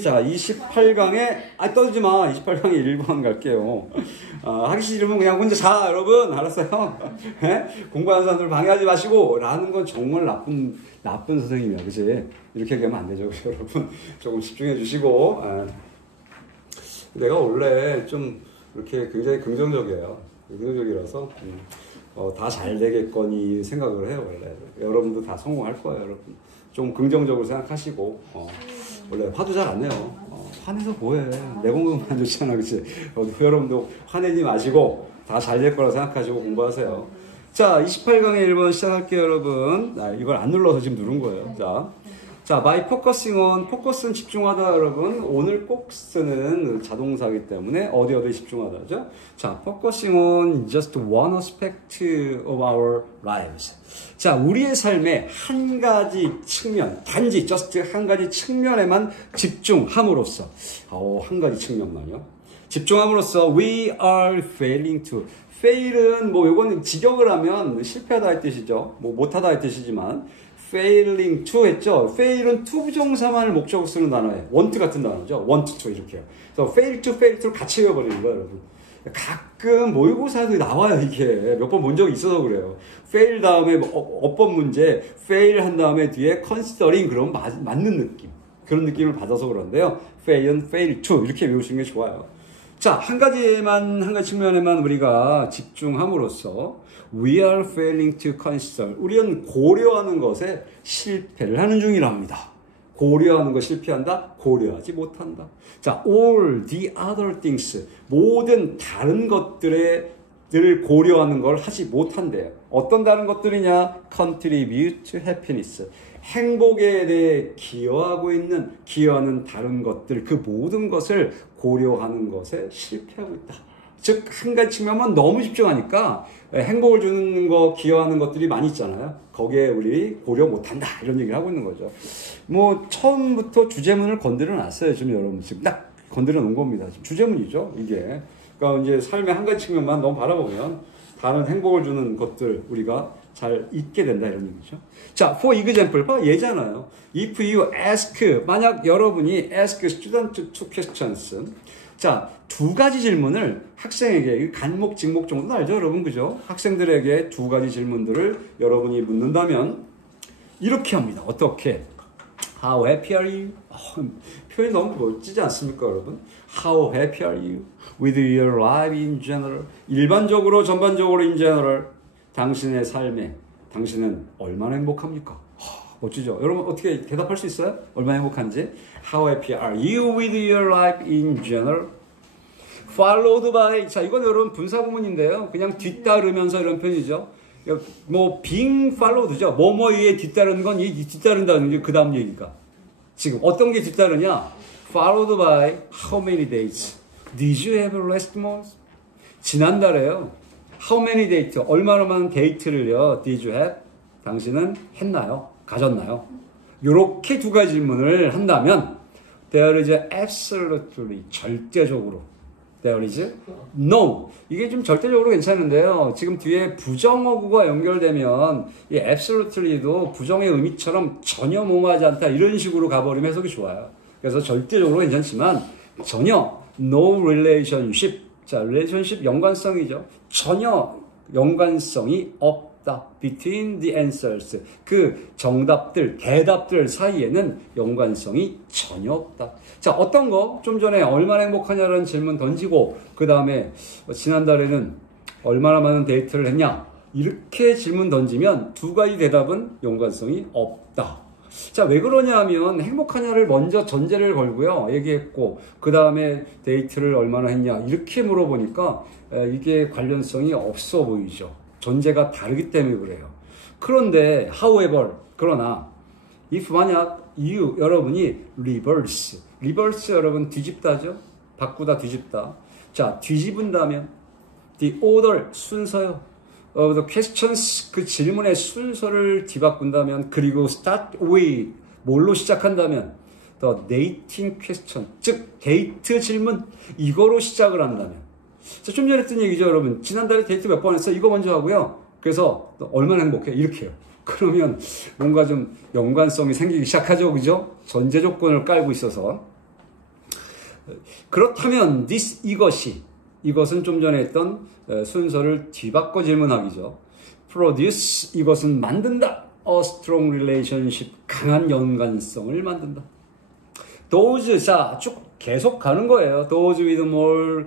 자, 28강에, 떠들지 마. 28강에 1번 갈게요. 하기 싫으면 그냥 혼자 자, 여러분. 알았어요? 네? 공부하는 사람들 방해하지 마시고. 라는 건 정말 나쁜 선생님이야. 그치? 이렇게 얘기하면 안 되죠. 그치, 여러분? 조금 집중해 주시고. 내가 원래 좀 이렇게 굉장히 긍정적이에요. 긍정적이라서, 다 잘 되겠거니 생각을 해요, 원래. 여러분도 다 성공할 거예요, 여러분. 좀 긍정적으로 생각하시고, 원래 화도 잘 안 내요. 화내서 뭐해. 내 공부만 좋잖아, 그치? 여러분도 화내지 마시고, 다 잘 될 거라 생각하시고 공부하세요. 자, 28강의 1번 시작할게요, 여러분. 이걸 안 눌러서 지금 누른 거예요. 자, by focusing on, focus는 집중하다, 여러분. 오늘 꼭 쓰는 자동사이기 때문에 어디에 집중하다죠. 자, focusing on just one aspect of our lives. 자, 우리의 삶의 한 가지 측면, 단지 just 한 가지 측면에만 집중함으로써, 한 가지 측면만요. 집중함으로써 we are failing to. fail은 요건 직역을 하면 실패하다 할 뜻이죠. 못하다 할 뜻이지만 failing to 했죠. fail은 to 부정사만을 목적으로 쓰는 단어예요. want 같은 단어죠. want to 이렇게요. 그래서 fail to를 같이 외워버리는 거예요, 여러분. 가끔 모의고사도 나와요, 이게. 몇 번 본 적이 있어서 그래요. fail 다음에 어법 문제, fail 한 다음에 뒤에 considering 그러면 맞는 느낌. 그런 느낌을 받아서 그런데요. fail은 fail to 이렇게 외우시는 게 좋아요. 자, 한 가지 측면에만 우리가 집중함으로써 we are failing to consider. 우리는 고려하는 것에 실패를 하는 중이랍니다. 고려하는 것 실패한다? 고려하지 못한다. 자, all the other things. 모든 다른 것들을 고려하는 걸 하지 못한대요. 어떤 다른 것들이냐? contribute to happiness. 행복에 대해 기여하는 다른 것들, 그 모든 것을 고려하는 것에 실패하고 있다. 즉, 한 가지 측면만 너무 집중하니까 행복을 주는 거, 기여하는 것들이 많이 있잖아요. 거기에 우리 고려 못한다. 이런 얘기를 하고 있는 거죠. 처음부터 주제문을 건드려 놨어요. 지금 여러분. 지금 딱 건드려 놓은 겁니다. 지금 주제문이죠. 이게. 그러니까 이제 삶의 한 가지 측면만 너무 바라보면 다른 행복을 주는 것들 우리가 잘 잊게 된다. 이런 얘기죠. 자, for example. 예잖아요. If you ask, 만약 여러분이 ask student two questions. 자, 두 가지 질문을 학생에게, 간목, 직목 정도는 알죠, 여러분? 그죠? 학생들에게 두 가지 질문들을 여러분이 묻는다면, 이렇게 합니다. 어떻게? How happy are you? 표현이 너무 멋지지 않습니까, 여러분? How happy are you with your life in general? 일반적으로, 전반적으로 in general. 당신의 삶에, 당신은 얼마나 행복합니까? 멋지죠? 여러분 어떻게 대답할 수 있어요? 얼마나 행복한지? How happy are you with your life in general? Followed by, 자, 이건 여러분 분사구문인데요. 그냥 뒤따르면서 이런 표현이죠. being followed죠. 뭐뭐에 뒤따르는 건 이 뒤따른다는 게 그 다음 얘기가. 지금 어떤 게 뒤따르냐? Followed by how many days? Did you have last month? 지난달에요. How many dates? 얼마나 많은 데이트를요? Did you have? 당신은 했나요? 가졌나요? 요렇게 두 가지 질문을 한다면 there is absolutely 절대적으로 there is no. 이게 좀 절대적으로 괜찮은데요. 지금 뒤에 부정어구가 연결되면 이 absolutely도 부정의 의미처럼 전혀 모호하지 않다 이런 식으로 가버리면 해석이 좋아요. 그래서 절대적으로 괜찮지만 전혀 no relationship. 자, relationship 연관성이죠. 전혀 연관성이 없다. between the answers. 그 정답들, 대답들 사이에는 연관성이 전혀 없다. 자, 어떤 거? 좀 전에 얼마나 행복하냐라는 질문 던지고 그 다음에 지난달에는 얼마나 많은 데이트를 했냐? 이렇게 질문 던지면 두 가지 대답은 연관성이 없다. 자, 왜 그러냐 하면 행복하냐를 먼저 전제를 걸고요. 얘기했고 그 다음에 데이트를 얼마나 했냐 이렇게 물어보니까 이게 관련성이 없어 보이죠. 전제가 다르기 때문에 그래요. 그런데 however, 그러나 if 만약 you, 여러분이 reverse 여러분 뒤집다죠. 바꾸다 뒤집다. 자, 뒤집은다면 the order, 순서요. the questions, 그 질문의 순서를 뒤바꾼다면, 그리고 start with, 뭘로 시작한다면 the dating question, 즉 데이트 질문, 이거로 시작을 한다면. 자, 좀 전에 했던 얘기죠, 여러분. 지난달에 데이트 몇 번 했어? 이거 먼저 하고요. 그래서 얼마나 행복해? 이렇게 해요. 그러면 뭔가 좀 연관성이 생기기 시작하죠, 그죠? 전제 조건을 깔고 있어서. 그렇다면 이것은 좀 전에 했던 순서를 뒤바꿔 질문하기죠. produce 이것은 만든다. a strong relationship 강한 연관성을 만든다. those 자 쭉 계속 가는 거예요. those with more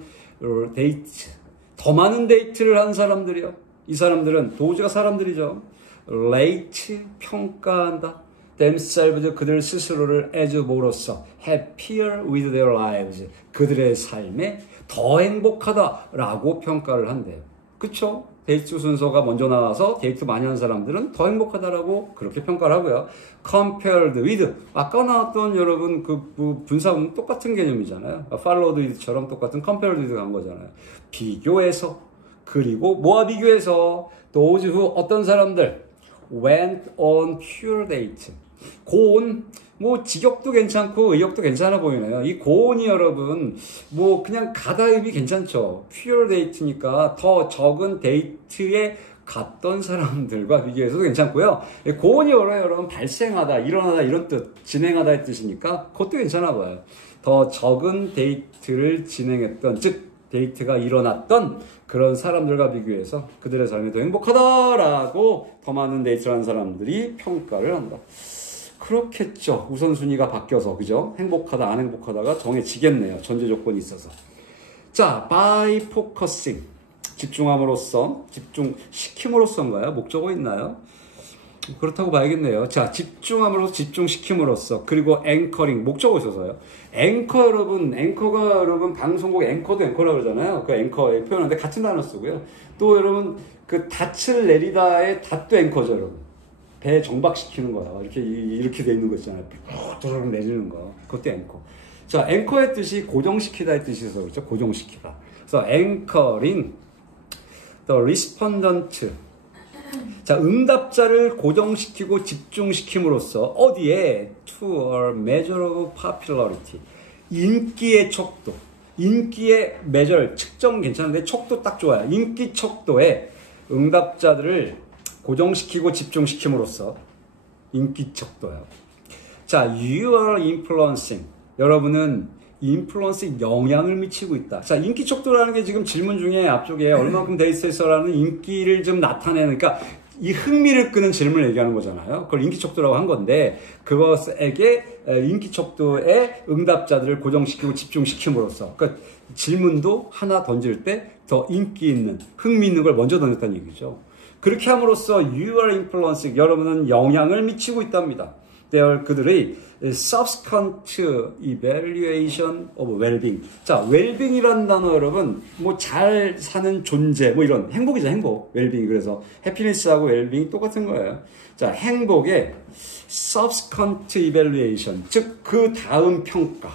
date 더 많은 데이트를 한 사람들이요. 이 사람들은 those가 사람들이죠. rate 평가한다. themselves 그들 스스로를 as 뭐로서 happier with their lives 그들의 삶에 더 행복하다라고 평가를 한대요. 그쵸? 데이트 순서가 먼저 나와서 데이트 많이 한 사람들은 더 행복하다라고 그렇게 평가를 하고요. compared with 아까 나왔던 여러분 그 분사문 똑같은 개념이잖아요. followed with처럼 똑같은 compared with 간 거잖아요. 비교해서 그리고 뭐와 비교해서 those who 어떤 사람들 went on pure date 고온 뭐 직역도 괜찮고 의역도 괜찮아 보이네요. 이 고온이 여러분 뭐 그냥 가다입이 괜찮죠. pure date니까 더 적은 데이트에 갔던 사람들과 비교해서도 괜찮고요. 고온이 여러분 발생하다, 일어나다 이런 뜻, 진행하다의 뜻이니까 그것도 괜찮아 봐요. 더 적은 데이트를 진행했던 즉 데이트가 일어났던 그런 사람들과 비교해서 그들의 삶이 더 행복하다라고 더 많은 데이트를 한 사람들이 평가를 한다. 그렇겠죠. 우선순위가 바뀌어서 그죠? 행복하다 안 행복하다가 정해지겠네요. 전제 조건이 있어서. 자, by focusing 집중함으로써 집중시킴으로써인가요? 목적어 있나요? 그렇다고 봐야겠네요. 자, 집중함으로써 집중시킴으로써 그리고 anchoring 목적어 있어서요. 앵커가 여러분 방송국 앵커도 앵커라고 그러잖아요. 그 앵커 표현하는데 같은 단어 쓰고요. 또 여러분 그 닻을 내리다의 닷도 앵커죠, 여러분. 배 정박시키는 거야. 이렇게 돼 있는 거 있잖아요. 도로록 내리는 거. 그것도 앵커. 자, 앵커의 뜻이 고정시키다의 뜻이 있어서 그렇죠. 고정시키다. 그래서 anchoring the respondent. 자, 응답자를 고정시키고 집중시킴으로써 어디에 to a measure of popularity. 인기의 척도. 인기의 measure 측정 괜찮은데 척도 딱 좋아요. 인기 척도에 응답자들을 고정시키고 집중시킴으로써 인기 척도요. 자, you are influencing. 여러분은 인플루언스에 영향을 미치고 있다. 자, 인기 척도라는 게 지금 질문 중에 앞쪽에 얼마큼 데이트에서라는 인기를 좀 나타내는, 그러니까 이 흥미를 끄는 질문을 얘기하는 거잖아요. 그걸 인기 척도라고 한 건데 그것에게 인기 척도의 응답자들을 고정시키고 집중시킴으로써 그러니까 질문도 하나 던질 때 더 인기 있는, 흥미 있는 걸 먼저 던졌다는 얘기죠. 그렇게 함으로써 you are influencing, 여러분은 영향을 미치고 있답니다. 그들의 subsequent evaluation of well-being. 자, well-being이라는 단어 여러분, 뭐 잘 사는 존재, 뭐 이런 행복이죠, 행복. well-being. 그래서 happiness하고 well-being 똑같은 거예요. 자, 행복의 subsequent evaluation, 즉 그 다음 평가.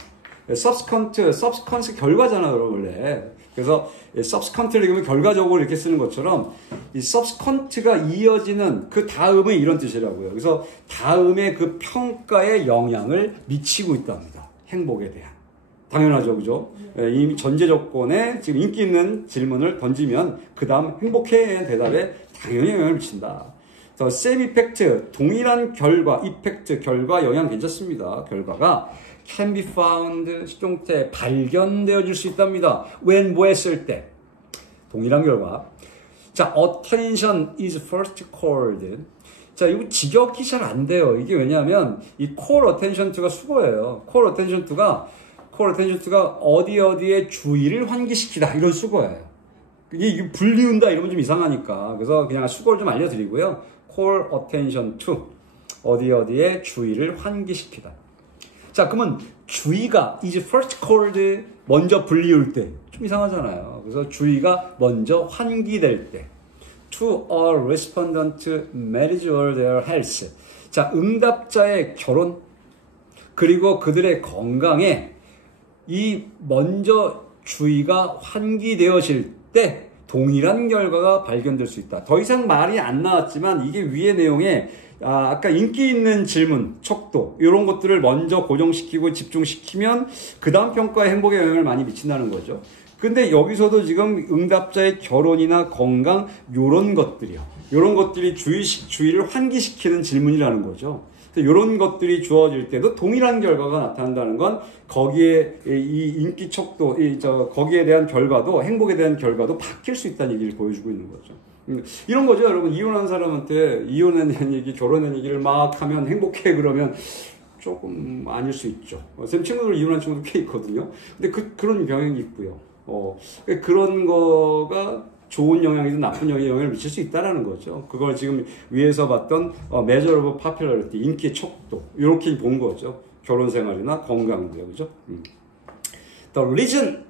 subsequent 결과잖아요, 여러분 원래. 그래서 subsequent를 읽으면 결과적으로 이렇게 쓰는 것처럼 이 subsequent가 이어지는 그 다음은 이런 뜻이라고요. 그래서 다음에 그 평가에 영향을 미치고 있답니다. 행복에 대한. 당연하죠, 그죠? 이미 전제 조건에 지금 인기 있는 질문을 던지면 그 다음 행복해 대답에 당연히 영향을 미친다. 더 same effect, 동일한 결과, effect, 결과, 영향 괜찮습니다. 결과가 can be found, 수동태 발견되어질 수 있답니다. when 뭐 했을 때 동일한 결과. 자, attention is first called. 자, 이거 직역이 잘 안 돼요. 이게 왜냐하면 이 call attention to가 수거예요. call attention to가 어디에 주의를 환기시키다 이런 수거예요. 이게 불리운다 이러면 좀 이상하니까 그래서 그냥 수거를 좀 알려드리고요. call attention to 어디에 주의를 환기시키다. 자, 그러면 주의가 is first called 먼저 불리울 때 좀 이상하잖아요. 그래서 주의가 먼저 환기될 때 to a respondent marriage or their health. 자, 응답자의 결혼 그리고 그들의 건강에 이 먼저 주의가 환기되어질 때 동일한 결과가 발견될 수 있다. 더 이상 말이 안 나왔지만 이게 위의 내용에 아까 인기 있는 질문, 척도 이런 것들을 먼저 고정시키고 집중시키면 그 다음 평가에 행복에 영향을 많이 미친다는 거죠. 근데 여기서도 지금 응답자의 결혼이나 건강 이런 것들이 주의를 환기시키는 질문이라는 거죠. 이런 것들이 주어질 때도 동일한 결과가 나타난다는 건 거기에 이 인기 척도, 거기에 대한 결과도, 행복에 대한 결과도 바뀔 수 있다는 얘기를 보여주고 있는 거죠. 이런 거죠, 여러분. 이혼한 사람한테 이혼에 대한 얘기, 결혼에 대한 얘기를 막 하면 행복해 그러면 조금 아닐 수 있죠. 쌤 친구들 이혼한 친구도 꽤 있거든요. 근데 그런 경향이 있고요. 그런 거가 좋은 영향이든 나쁜 영향을 미칠 수 있다는 거죠. 그걸 지금 위에서 봤던 measure of popularity, 인기의 척도, 이렇게 본 거죠. 결혼 생활이나 건강도요, 그죠? The reason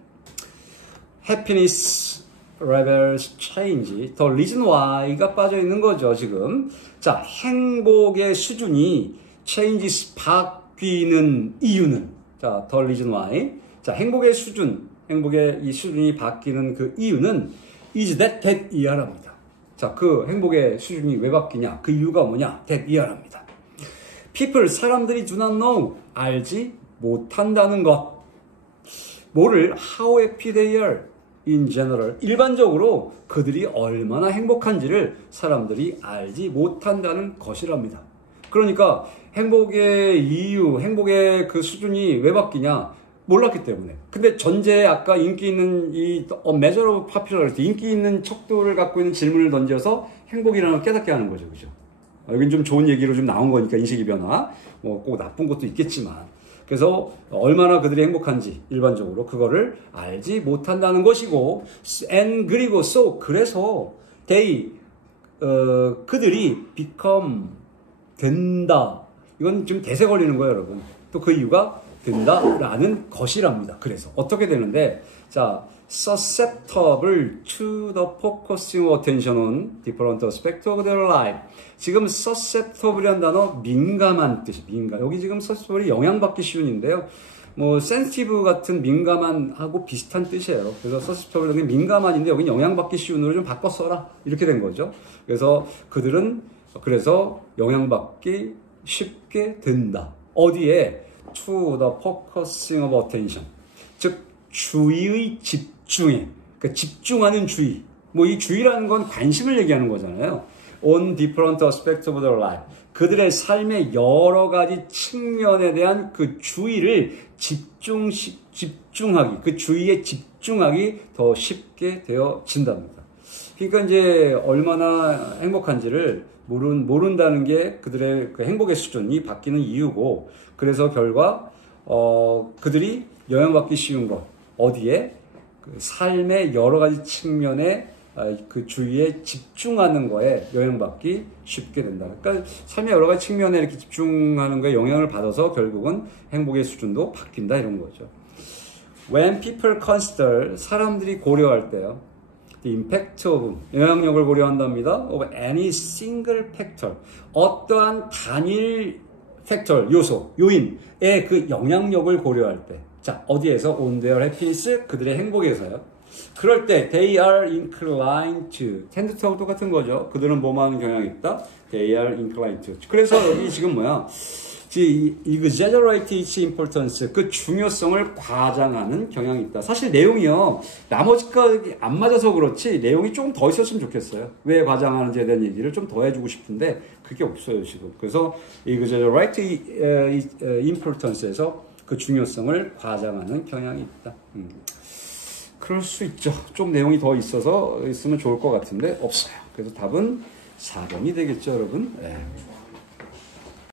happiness levels change, the reason why가 빠져 있는 거죠, 지금. 자, 행복의 수준이 changes, 바뀌는 이유는, 자, the reason why. 자, 행복의 이 수준이 바뀌는 그 이유는 is that 이하랍니다. 자, 그 행복의 수준이 왜 바뀌냐? 그 이유가 뭐냐? that 이하랍니다. People, 사람들이 do not know, 알지 못한다는 것. 뭐를? How happy they are in general. 일반적으로 그들이 얼마나 행복한지를 사람들이 알지 못한다는 것이랍니다. 그러니까 행복의 이유, 행복의 그 수준이 왜 바뀌냐? 몰랐기 때문에. 근데 전제 아까 인기 있는 이 measure of popularity, 인기 있는 척도를 갖고 있는 질문을 던져서 행복이라는 걸 깨닫게 하는 거죠, 그죠? 여긴 좀 좋은 얘기로 좀 나온 거니까 인식의 변화, 뭐 꼭 나쁜 것도 있겠지만, 그래서 얼마나 그들이 행복한지 일반적으로 그거를 알지 못한다는 것이고, and 그리고 so 그래서 they 그들이 become 된다. 이건 좀 대세 걸리는 거예요, 여러분. 또 그 이유가 된다라는 것이랍니다. 그래서 어떻게 되는데, 자, susceptible to the focusing of attention on different aspects of their life. 지금 susceptible이라는 단어 민감한 뜻이 민감. 여기 지금 susceptible이 영향받기 쉬운인데요. 뭐 sensitive 같은 민감한하고 비슷한 뜻이에요. 그래서 susceptible은 민감한인데 여기 영향받기 쉬운으로 좀 바꿔 써라. 이렇게 된 거죠. 그래서 그들은 그래서 영향받기 쉽게 된다. 어디에? To the focusing of attention. 즉, 주의의 집중에. 그러니까 집중하는 주의. 뭐 이 주의라는 건 관심을 얘기하는 거잖아요. On different aspects of their life. 그들의 삶의 여러 가지 측면에 대한 그 주의를 집중하기, 그 주의에 집중하기 더 쉽게 되어진답니다. 그러니까 이제 얼마나 행복한지를 모른다는 게 그들의 그 행복의 수준이 바뀌는 이유고, 그래서 결과 그들이 영향받기 쉬운 것 어디에? 그 삶의 여러 가지 측면에 그 주의에 집중하는 거에 영향받기 쉽게 된다. 그러니까 삶의 여러 가지 측면에 이렇게 집중하는 거에 영향을 받아서 결국은 행복의 수준도 바뀐다, 이런 거죠. When people consider, 사람들이 고려할 때요. The impact of, 영향력을 고려한답니다. Of any single factor, 어떠한 단일 팩tor, 요소, 요인의 그 영향력을 고려할 때, 자, 어디에서? On their happiness, 그들의 행복에서요. 그럴 때 they are inclined to, tend to하고 똑같은 거죠. 그들은 뭐만 경향이 있다? They are inclined to. 그래서 여기 지금 뭐야? exaggerate its importance, 그 중요성을 과장하는 경향이 있다. 사실 내용이요, 나머지가 안 맞아서 그렇지 내용이 좀 더 있었으면 좋겠어요. 왜 과장하는지에 대한 얘기를 좀 더 해주고 싶은데 그게 없어요, 지금. 그래서 exaggerate importance에서 그 중요성을 과장하는 경향이 있다. 그럴 수 있죠. 좀 내용이 더 있으면 좋을 것 같은데 없어요. 그래서 답은 4번이 되겠죠, 여러분. 네.